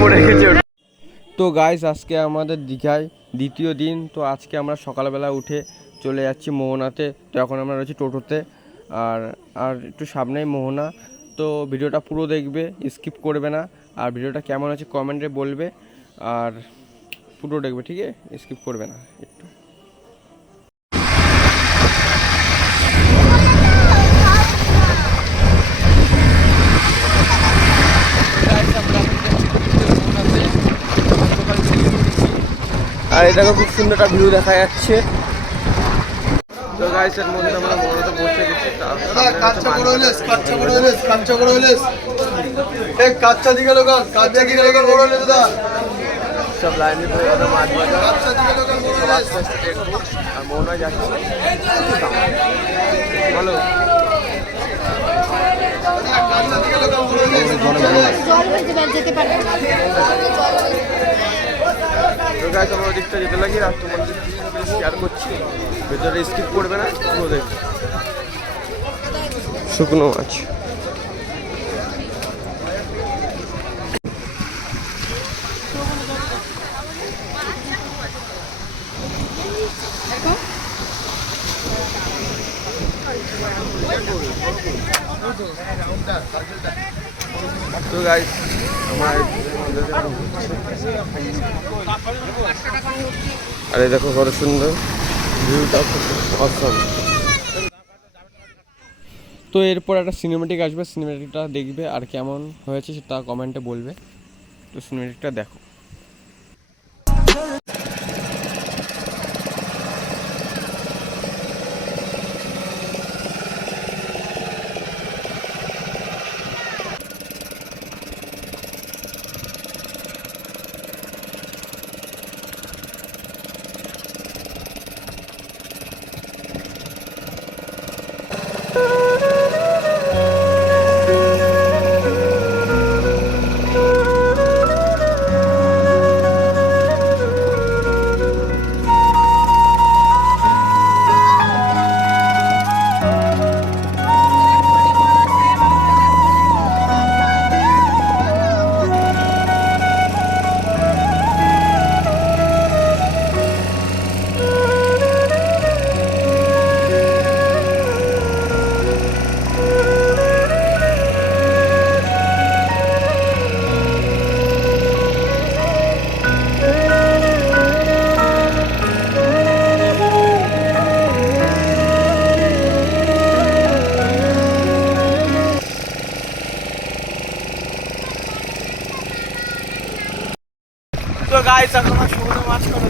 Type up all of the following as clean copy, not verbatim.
পড়ে গেছে। তো গাইস আজকে আমাদের দীঘায় দ্বিতীয় দিন। তো আজকে আমরা সকালবেলা উঠে চলে যাচ্ছি মোহনাতে। তো এখন আমরা রয়েছি টোটোতে, আর আর একটু সামনেই মোহনা। তো ভিডিওটা পুরো দেখবে, স্কিপ করবে না। আর ভিডিওটা কেমন হচ্ছে কমেন্টে বলবে, আর পুরো দেখবে, ঠিক আছে? স্কিপ করবে না একটু। আর এই দেখো খুব সুন্দর একটা ভিউ দেখা যাচ্ছে। তো গাইস এর মধ্যে আমরা মোহনাতে পৌঁছে গেছি। কাচ্চা বড় হইলেস এক কাচ্চা দিকে লোকাল বড় হইলেস দাদা সব লাইনে ধরে ওরা মাছ বাজার কাচ্চা দিকে লোকাল বড় হইলেস আর মোহনায় যাচ্ছি। বলো কাচ্চা দিকে লোকাল বড় হইলেস যেতে পারবে। তো গাইস আমরা ওদিকটা যেতে লাগি, আর তোমাদের শেয়ার করছি। ভিডিওটা স্কিপ করবে না, পুরো দেখবে। শুকনো মাছ। তো গাইস আমার আরে দেখো কত সুন্দর ভিউটা, খুব অসাম। তো এরপর একটা সিনেমেটিক আসবে, সিনেমেটিকটা দেখবে আর কেমন হয়েছে সেটা কমেন্টে বলবে। তো সিনেমেটিকটা দেখো। তো গাইস এখন আমরা সমুদ্রে মাছ খাবো।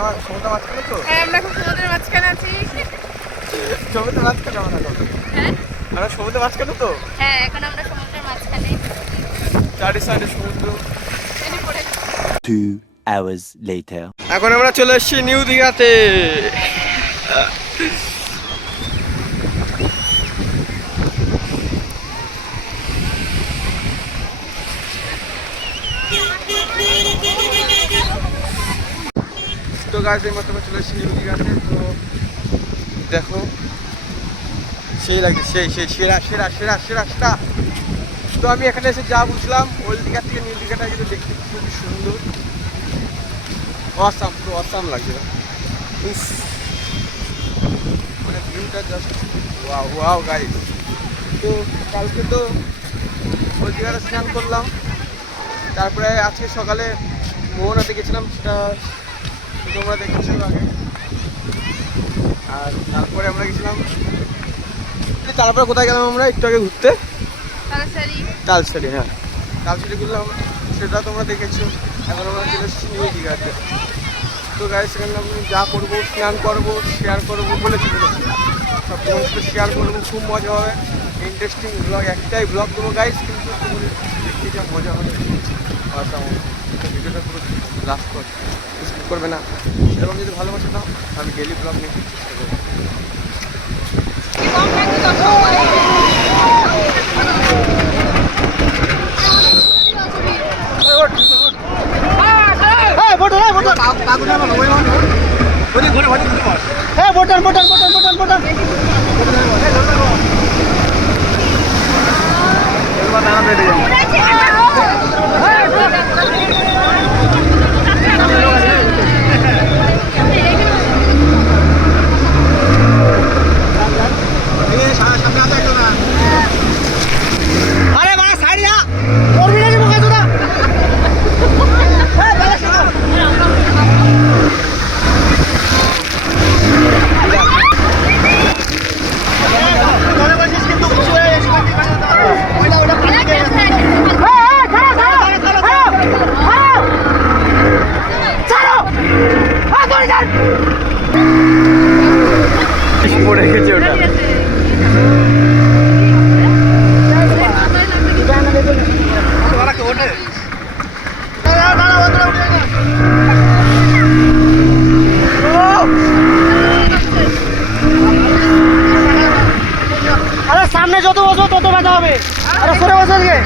আমার সমুদ্র মাছ খেলো তো? হ্যাঁ, আমরা এখন সমুদ্রের মাঝখানে আছি। সমুদ্র মাছ খেলো আমরা এখন? হ্যাঁ আমরা সমুদ্র মাছ খেলো তো? হ্যাঁ, এখন আমরা সমুদ্রের মাঝখানে। চারি সাইডে সমুদ্র। 2 hours later. এখন আমরা চলে এসেছি নিউ দীঘাতে। তো গাইস এই মাত্র চলে এসেছি নিউ দীঘাতে। তো দেখো সেই লাগে, সেই সেই সেরা সেরা সেরা সেরা সেরা। তো আমি এখানে এসে যা বুঝলাম, ওল্ড দীঘা থেকে নিউ দীঘাটা কিন্তু দেখতে খুবই সুন্দর, অসাম, পুরো অসাম লাগছে। মানে ভিউটা জাস্ট ওয়াও ওয়াও গাইস। তো কালকে তো ওল্ড দীঘাটা স্নান করলাম, তারপরে আজকে সকালে মোহনাতে গেছিলাম, সেটা তোমরা দেখেছো আগে। আর তারপরে আমরা গেছিলাম, তারপরে কোথায় গেলাম আমরা একটু আগে ঘুরতে? তালসারি। হ্যাঁ, তালসারি ঘুরলাম, সেটা তোমরা দেখেছো। এখন আমরা চলে এসেছি নিউ দীঘাতে। তো গাইস সেখানে আমি যা করবো, স্নান করবো, শেয়ার করবো বলেছি, সব তোমার সাথে শেয়ার করবো। খুব মজা হবে, ইন্টারেস্টিং ব্লগ, একটাই ব্লগ দেবো গাইস, কিন্তু দেখতে যা মজা হবে ভিডিওটা পুরো লাস্ট কর, স্কিপ করবে না। সেরকম যদি ভালোবাসা দাও আমি ডেলি ব্লগ নিয়ে চেষ্টা করবো। ফটো পড়ে গেছে ওটা। আরে সামনে যত বসো তত ব্যথা হবে। আরে সরে বসো দিকে।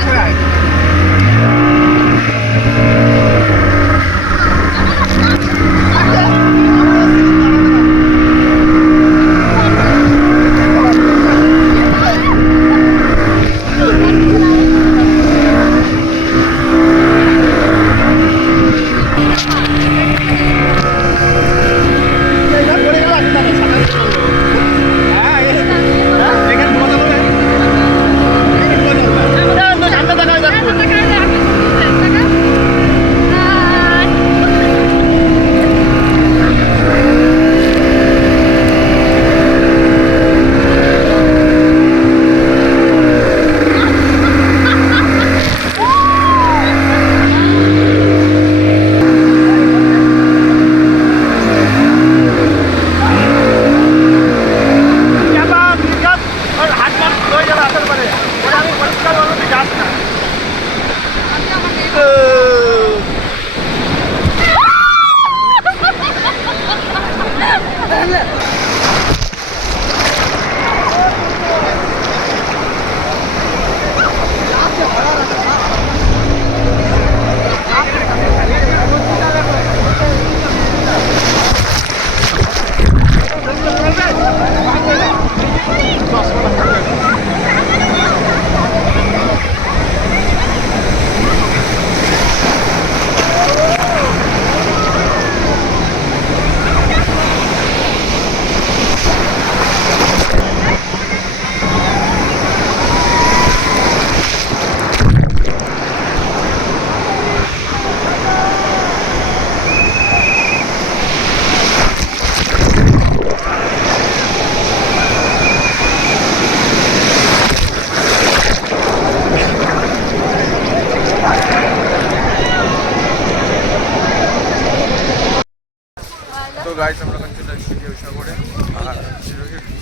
তো গাইস আমরা এখন চলে আসছি ঢেউসাগরে। আর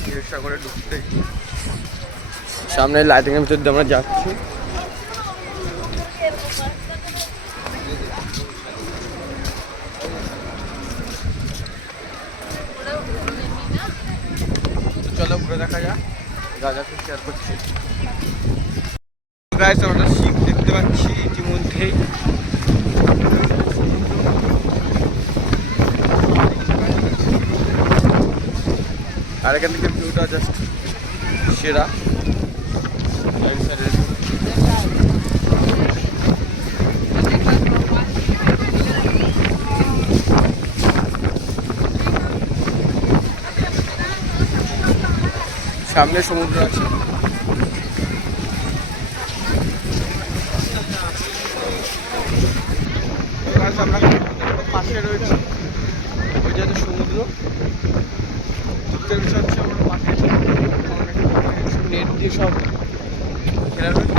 ঢেউসাগরে ঢুকতেই সামনে লাইটিং এর ভিতর দিয়ে আমরা যাচ্ছি। তো চলো ঘুরে দেখা যাক, যা যা শেয়ার করছি। গাইস আমরা শিপ দেখতে পাচ্ছি ইতিমধ্যেই। আর এখান থেকে ভিউটা জাস্ট সেরা। সামনে সমুদ্র আছে। আমরা পাশে রয়েছে ওই যে সমুদ্র। বিষয় হচ্ছে আমরা পাশে নেট দিয়ে সব ঘেরা রয়েছে।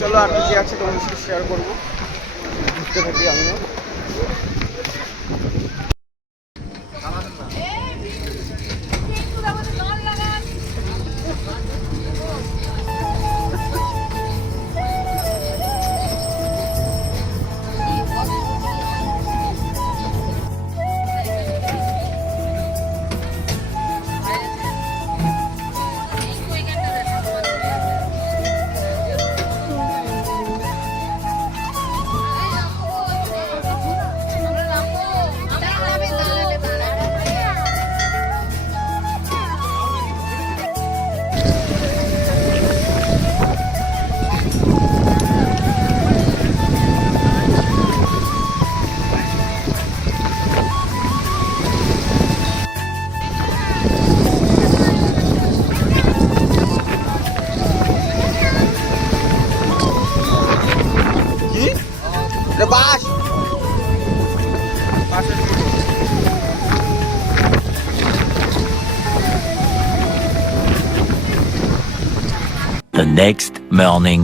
চলো আর কি আছে তোমার সাথে শেয়ার করবো, ঘুরতে থাকি আমিও। The next morning.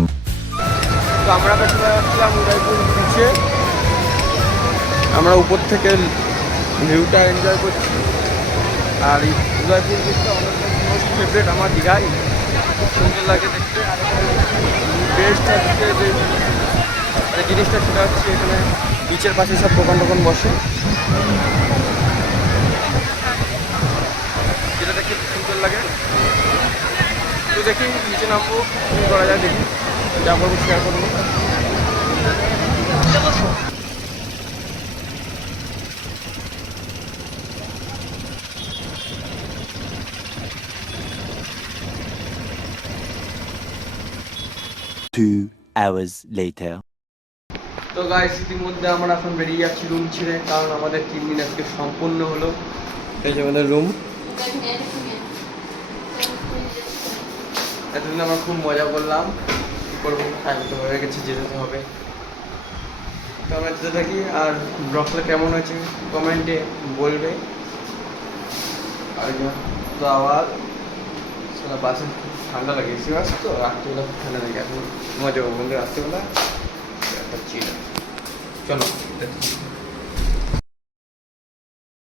তো আমরা আবার চলে আসলাম উদয়পুর বিচে। আমরা উপর থেকে ভিউটা এনজয় করছি। আর এই উদয়পুর বিচটা অনেকটা মোস্ট ফেভারিট আমার দীঘায়, খুব সুন্দর লাগে দেখতে। আর বেস্ট হচ্ছে যে জিনিসটা সেটা হচ্ছে এখানে বিচের পাশে সব দোকান টোকান বসে, যেটা দেখতে খুব সুন্দর লাগে। তো দেখি নিচে নামবো, কী করা যায় দেখি, যা করবো শেয়ার করবো। Two hours later. তো গাইস ইতিমধ্যে আমরা এখন বেরিয়ে যাচ্ছি রুম ছেড়ে, কারণ আমাদের 3 দিন আজকে সম্পূর্ণ হলো। এই যে আমাদের রুম। এতদিন আমরা খুব মজা করলাম, কী করবো, টাইম তো হয়ে গেছে, যেতে তো হবে। তো আমরা যেতে থাকি। আর ব্লগটা কেমন হয়েছে কমেন্টে বলবে। আর তো আবার সেটা বাসে ঠান্ডা লাগে, এসি বাস তো রাত্রিবেলা খুব ঠান্ডা লাগে। এখন মজা করবো বন্ধু, রাত্রিবেলা একটা চিল। চলো।